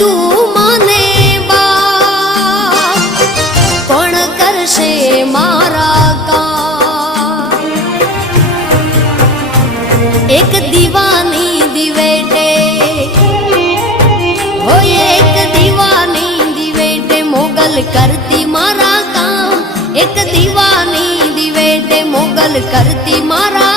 તું મને બાપ કોણ કરશે મારા કામ એક દીવાની દિવેટે હોય એક દીવાની દિવેટે મોગલ કરતી મારા કામ એક દીવાની દિવેટે મોગલ કરતી મારા